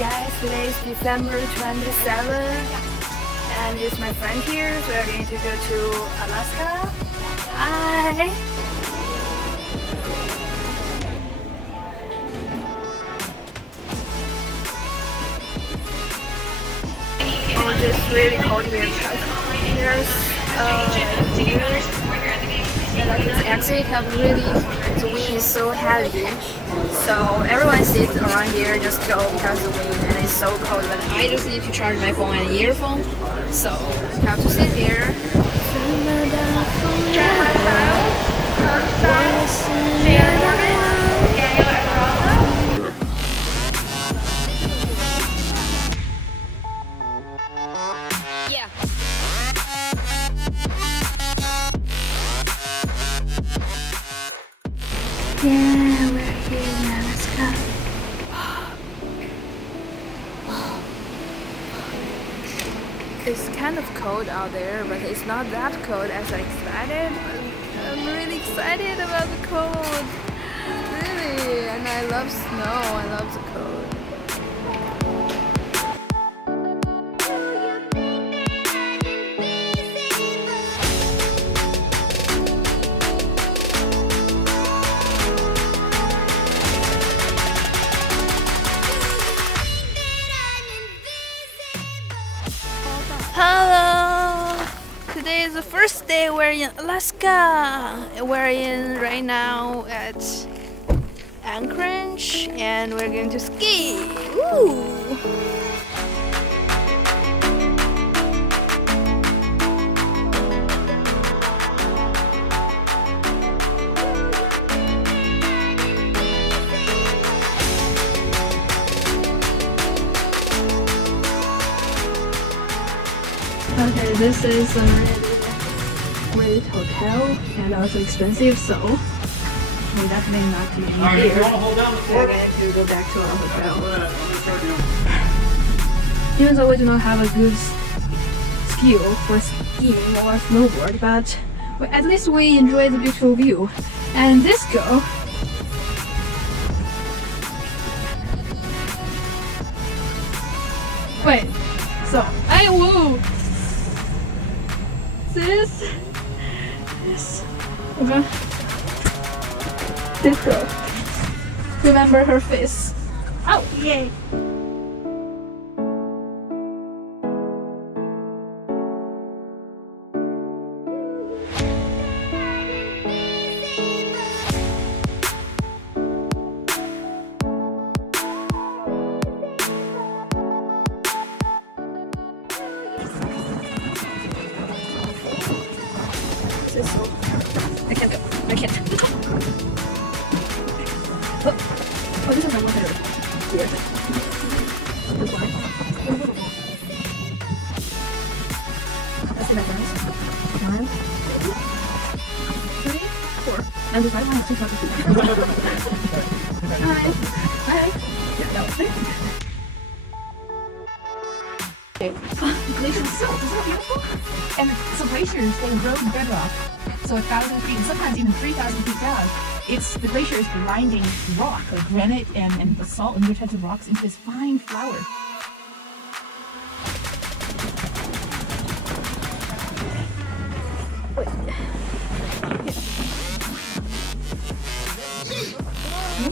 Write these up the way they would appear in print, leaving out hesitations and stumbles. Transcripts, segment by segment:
guys, today is December 27th and it's my friend here, so we're going to go to Alyeska. Hi! It's just really cold here because there's like this exit have really, the wind is so heavy, so everyone sits around here just go because of the wind and it's so cold, but I just need to charge my phone and earphone, so I have to sit here. Yeah, we're here in Alyeska. It's kind of cold out there, but it's not that cold as I expected. I'm really excited about the cold. Really, and I love snow. I love the cold. Hello! Today is the first day we're in Alyeska. We're right now at Anchorage and we're going to ski. Woo! Okay, this is a really great hotel and also expensive, so we're definitely not to be here. We're going to go back to our hotel. Even though we do not have a good skill for skiing or snowboard, but at least we enjoy the beautiful view. And this girl, wait, so I will. This okay. This girl. Remember her face. Oh yay! I can't go. I can't. Oh, this is my one hitter. Weird. This one. Let's see that guys. 1, 2, 3, 4. And this one has 2 feet. Hi. Hi. Yeah, no. Glacier Tour, isn't that beautiful? And so glaciers, they erode bedrock. So 1,000 feet, and sometimes even 3,000 feet down, the glacier is grinding rock, like granite and basalt and other types of rocks into this fine flour.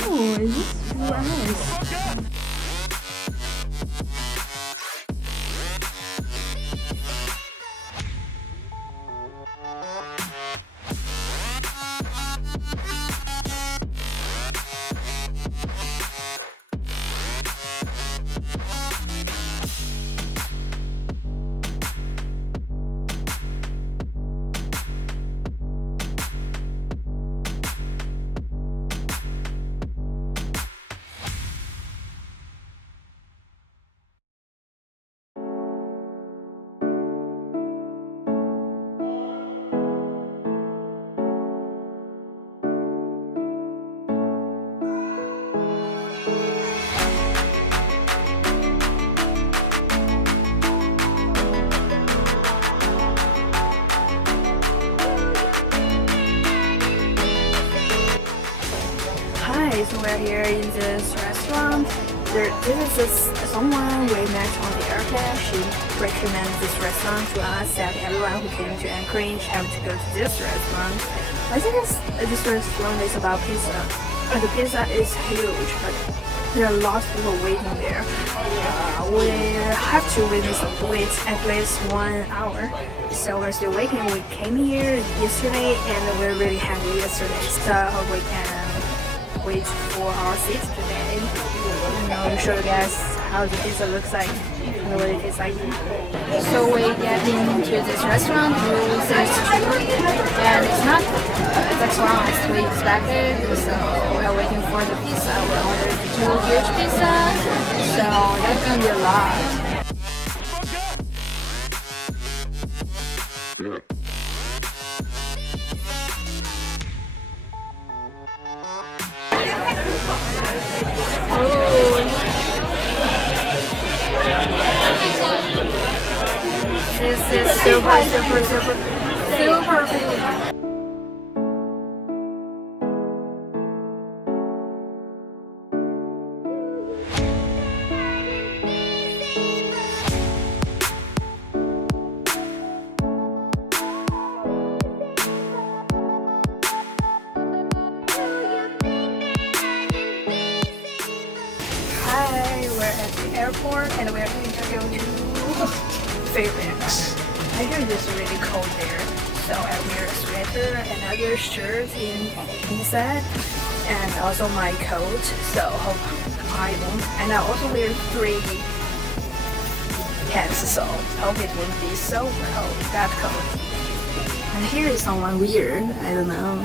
Oh, is this nice? So we're here in this restaurant This is someone we met on the airplane. She recommended this restaurant to us, that everyone who came to Anchorage have to go to this restaurant. I think this restaurant is about pizza. And the pizza is huge, but there are a lot of people waiting there. We have to wait at least 1 hour. So we're still waiting. We came here yesterday and we're really happy yesterday. So we can wait for our seat today. And I'll show you guys how the pizza looks like and what it tastes like. So we get into this restaurant through 32, and it's not as long as we expected. So we're waiting for the pizza. We ordered 2 huge pizzas, so that's gonna be a lot. This is super big. Hi, we're at the airport and we're going to go to Fairbanks. I hear it's really cold there, so I wear a sweater and other shirts inside, and also my coat. So hope I won't. And I also wear 3 hats, so hope it won't be so cold, that cold. And here is someone weird. I don't know.